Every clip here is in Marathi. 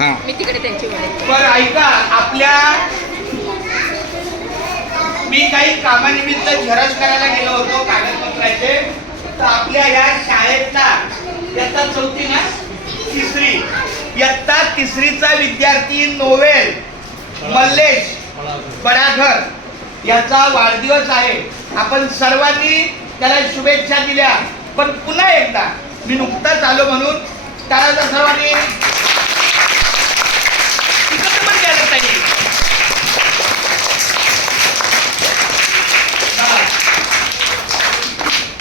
मी तिकडे त्यांची बरं ऐका, मी काही कामानिमित्त झेरॉक्स करायला गेलो होतो कागदपत्राचे, तर आपल्या या शाळेतला इयत्ता चौथी ना तिसरी इयत्ता तिसरीचा विद्यार्थी नोवेल मल्लेश बडाघर याचा वाढदिवस आहे. आपण सर्वांनी त्याला शुभेच्छा दिल्या, पण पुन्हा एकदा मी नुकताच आलो म्हणून त्याला सर्वांनी पण द्यायला पाहिजे.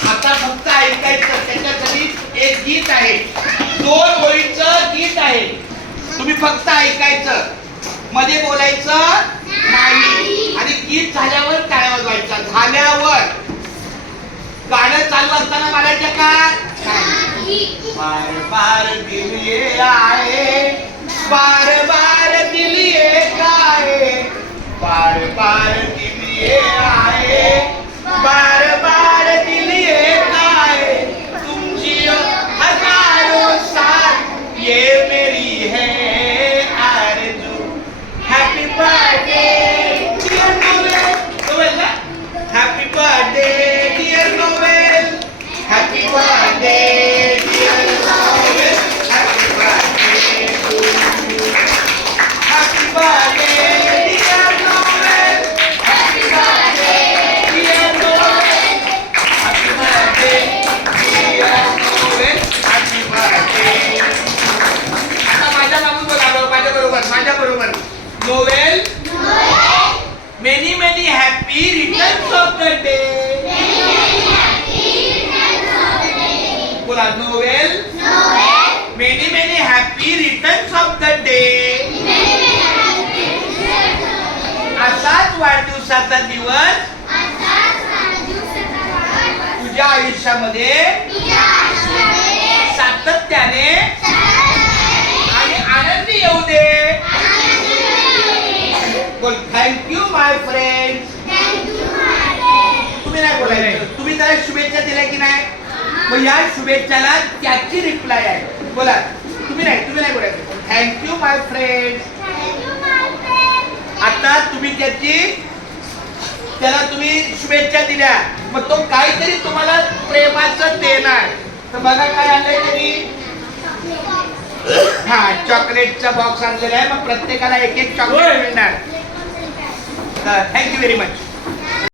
आता फक्त ऐकायचं, त्याच्यासाठी एक गीत आहे, 2 ओळीचं गीत आहे. तुम्ही फक्त ऐकायचं, मध्ये बोलायचं नाही आणि गीत झाल्यावर टाळ्या वाजवायच्या. झाल्यावर गाणं चालू असताना मारायचं का? बार बार दिल ये आए, बार बार दिल ये गाए, बार बार दिल ये आए, बार बार दिल ये गाए, तुम जियो हजारों साल ये मेरी है आरज़ू. Happy birthday dear Novel. Novel ना? Happy birthday dear Novel. Happy birthday dear Novel. Happy birthday to you. Happy birthday dear Novel. Happy birthday dear Novel. Happy birthday dear Novel. Happy birthday. आता माझ्या मागून बोला, माझ्या बरोबर Novel. Many many happy returns of the day. बोला Novel. Many many happy returns of the day. असाच वाढदिवसाचा दिवस तुझ्या आयुष्यामध्ये सातत्याने आणि आनंदी येऊ दे. बोल थँक्यू माय फ्रेंड. तुम्ही नाही बोलायचं, तुम्ही त्याला शुभेच्छा दिल्या की नाही? मग या शुभेच्छाला त्याची रिप्लाय आहे. बोला तुम्ही नाही बोलायचं. थँक्यू माय फ्रेंड. आता तुम्ही त्याला तुम्ही शुभेच्छा दिल्या, मग तो काहीतरी तुम्हाला प्रेमाचं देणार. तर बघा काय आणलंय तरी. चॉकलेटचा बॉक्स आणलेला आहे, मग प्रत्येकाला एक एक चॉकलेट मिळणार. Thank you very much.